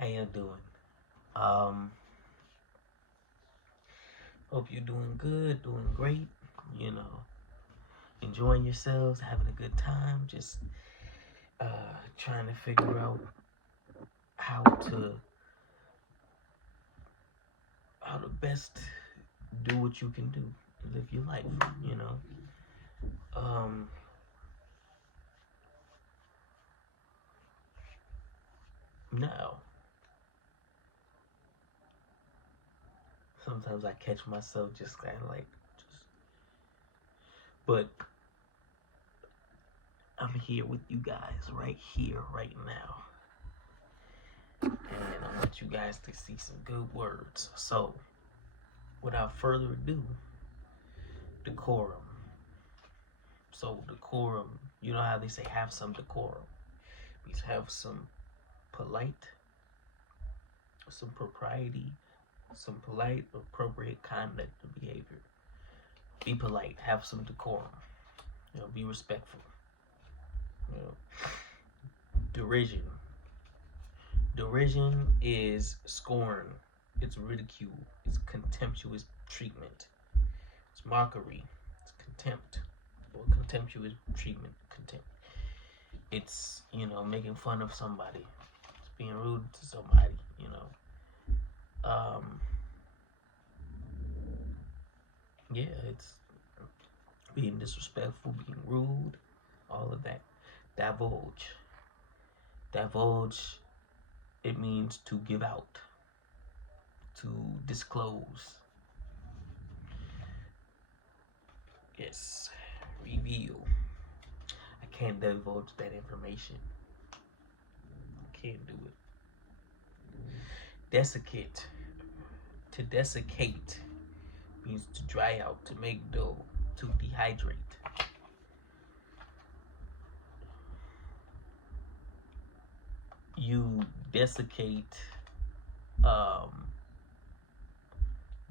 How you doing? Um, Hope you're doing good, doing great. You know, enjoying yourselves, having a good time. Just trying to figure out how to how to best do what you can do, live your life. You know. Um, Now, sometimes I catch myself just kind of like, just, but I'm here with you guys right here, right now. And I want you guys to see some good words. So, without further ado, decorum. So, decorum, you know how they say have some decorum. Means have some polite, some propriety, some polite, appropriate conduct and behavior. Be polite, have some decorum. Be respectful. You know, derision. Derision is scorn. It's ridicule. It's contemptuous treatment. It's mockery. It's contempt or contemptuous treatment. Contempt. It's making fun of somebody. It's being rude to somebody. Um, yeah, it's being disrespectful, being rude, all of that. Divulge. Divulge. It means to give out, to disclose. Yes, reveal. I can't divulge that information. Can't do it. Desiccate. To desiccate means to dry out, to make dough, to dehydrate. You desiccate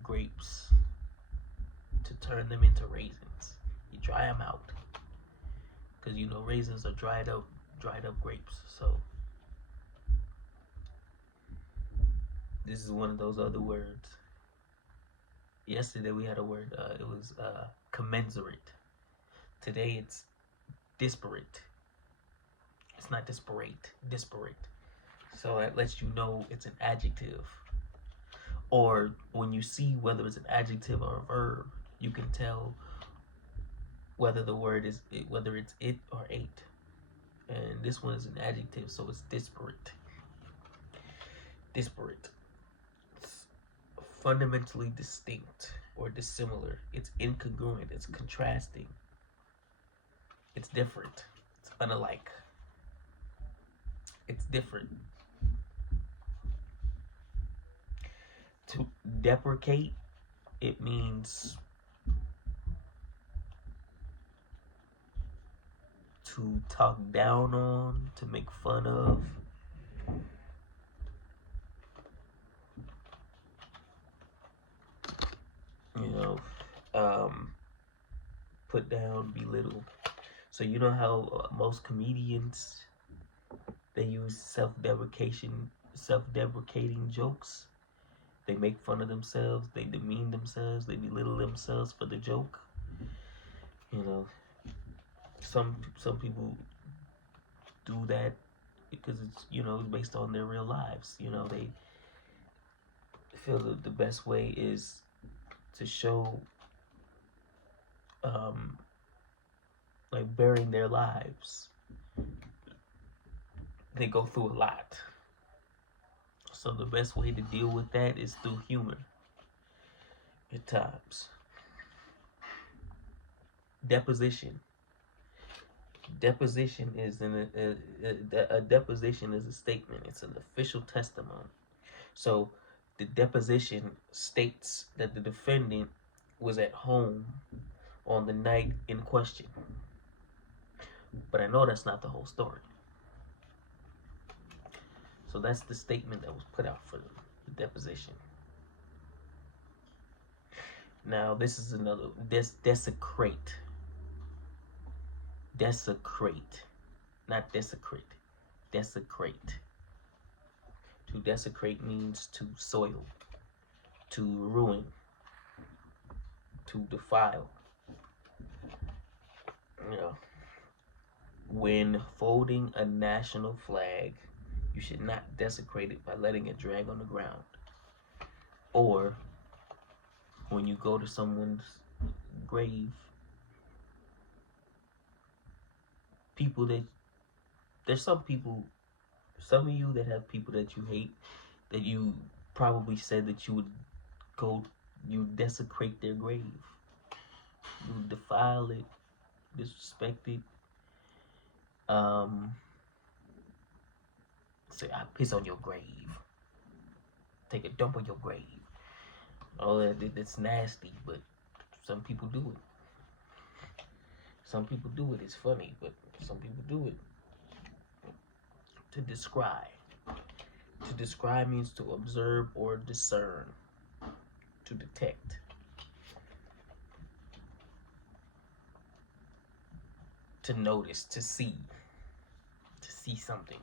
grapes to turn them into raisins. You dry them out because raisins are dried up grapes. So this is one of those other words. Yesterday we had a word. It was commensurate. Today it's disparate. It's not disparate. Disparate. So that lets you know it's an adjective. Or when you see whether it's an adjective or a verb, you can tell whether the word is whether it's it or ate. And this one is an adjective, so it's disparate. Disparate. It's fundamentally distinct or dissimilar. It's incongruent. It's contrasting. It's different. It's unlike. It's different. To deprecate, it means to talk down on, to make fun of. Put down, belittle. So you know how most comedians, they use self-deprecating jokes. They make fun of themselves, they demean themselves, they belittle themselves for the joke. You know, some people do that because it's based on their real lives. They feel that the best way is to show like bearing their lives. They go through a lot. So the best way to deal with that is through humor at times. Deposition. Deposition is a deposition is a statement. It's an official testimony. So the deposition states that the defendant was at home on the night in question. But I know that's not the whole story. So that's the statement that was put out for the deposition. Now this is another desecrate. Desecrate. Not desecrate. Desecrate. To desecrate means to soil, to ruin, to defile. You know, when folding a national flag, you should not desecrate it by letting it drag on the ground. Or when you go to someone's grave, people that there's some people, some of you that have people that you hate, that you probably said that you would go, you desecrate their grave, you defile it, disrespect it, say I piss on your grave, take a dump on your grave. Oh, that's nasty, but some people do it. Some people do it. It's funny, but some people do it. To describe. To describe means to observe or discern. To detect. To notice, to see. To see something.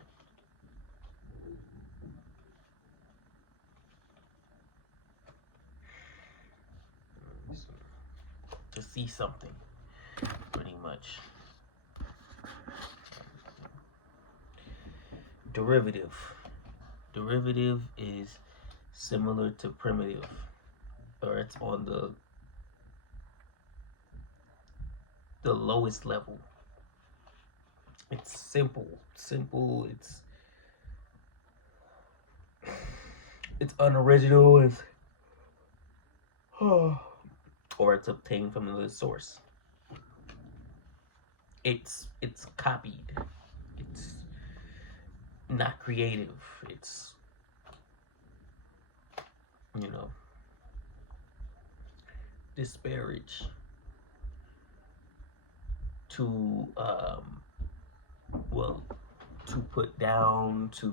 To see something, pretty much. Derivative. Derivative is similar to primitive, or it's on the lowest level. It's simple. It's unoriginal. It's or it's obtained from another source. It's copied. It's not creative. It's, you know, disparage. To to put down, to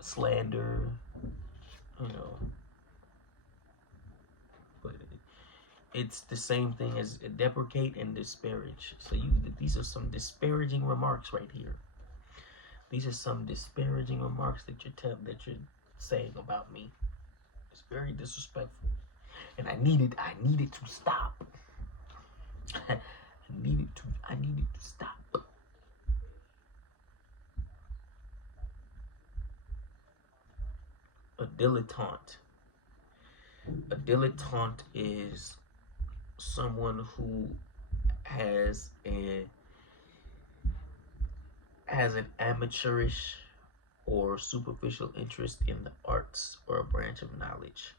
slander, you know. But it's the same thing as deprecate and disparage. So these are some disparaging remarks right here. These are some disparaging remarks that you're saying about me. It's very disrespectful, and I needed to stop. I needed to stop. A dilettante. A dilettante is someone who has an amateurish or superficial interest in the arts or a branch of knowledge.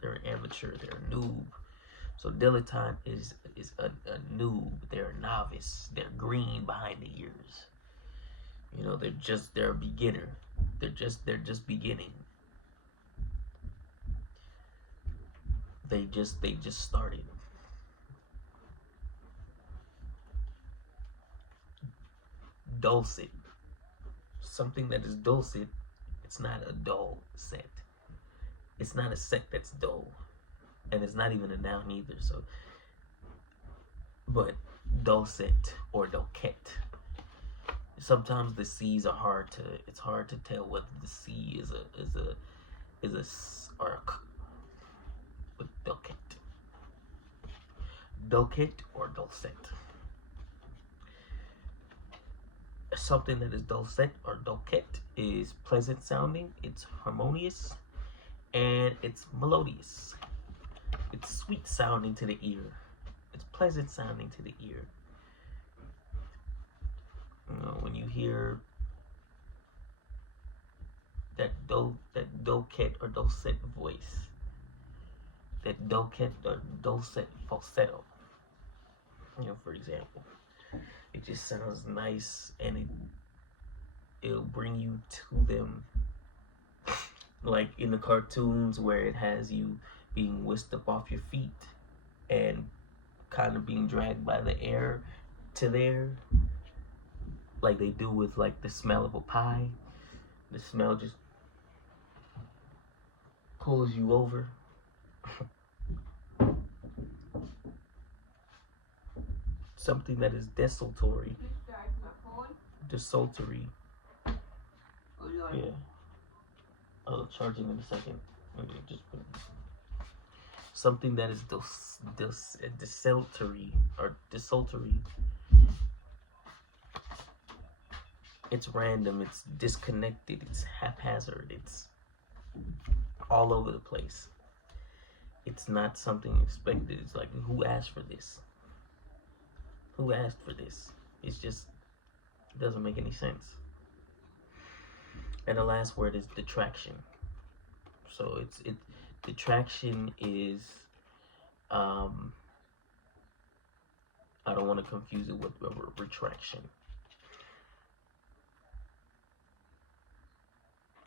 They're an amateur, they're a noob. So dilettante is a noob, they're a novice, they're green behind the ears. You know, they're a beginner. They're just beginning. They just started. Dulcet. Something that is dulcet, it's not a dull set. It's not a set that's dull. And it's not even a noun either. So, but dulcet or dulcet. Sometimes the C's are it's hard to tell whether the C is a S or a K. But dulcet. Dulcet or dulcet. Something that is dulcet or dulcet is pleasant sounding, it's harmonious, and it's melodious. It's sweet sounding to the ear. It's pleasant sounding to the ear. You know, when you hear that dulcet or dulcet voice, that dulcet or dulcet falsetto, you know, for example, it just sounds nice, and it'll bring you to them, like in the cartoons where it has you being whisked up off your feet and kind of being dragged by the air to there, like they do with like the smell of a pie. The smell just pulls you over. Something that is desultory. Desultory. Yeah. I'll charge it in a second. Okay, just put it. Something that is desultory or desultory. It's random. It's disconnected. It's haphazard. It's all over the place. It's not something expected. It's like, who asked for this? Who asked for this? It's just, it doesn't make any sense. And the last word is detraction. So detraction is, I don't want to confuse it with retraction.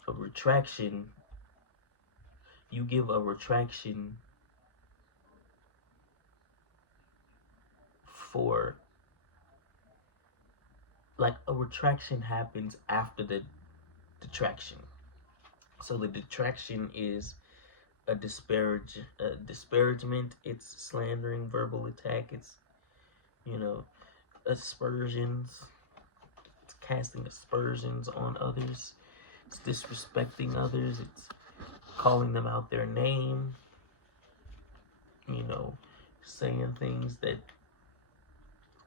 A retraction, you give a retraction for, like, a retraction happens after the detraction. So the detraction is a disparagement. It's slandering, verbal attack. It's, aspersions. It's casting aspersions on others. It's disrespecting others. It's calling them out their name. Saying things that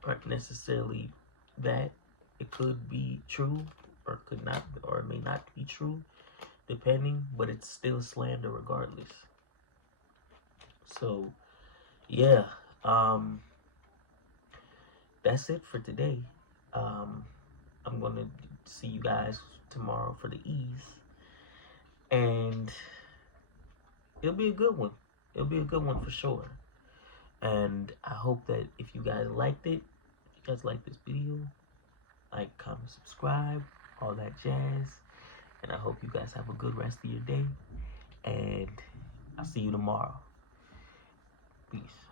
aren't necessarily that. It could be true or could not, or it may not be true, depending, but it's still slander regardless. So, yeah, that's it for today. I'm gonna see you guys tomorrow for the E's, and it'll be a good one. It'll be a good one for sure. And I hope that if you guys liked it, if you guys like this video, like, comment, subscribe, all that jazz. And I hope you guys have a good rest of your day. And I'll see you tomorrow. Peace.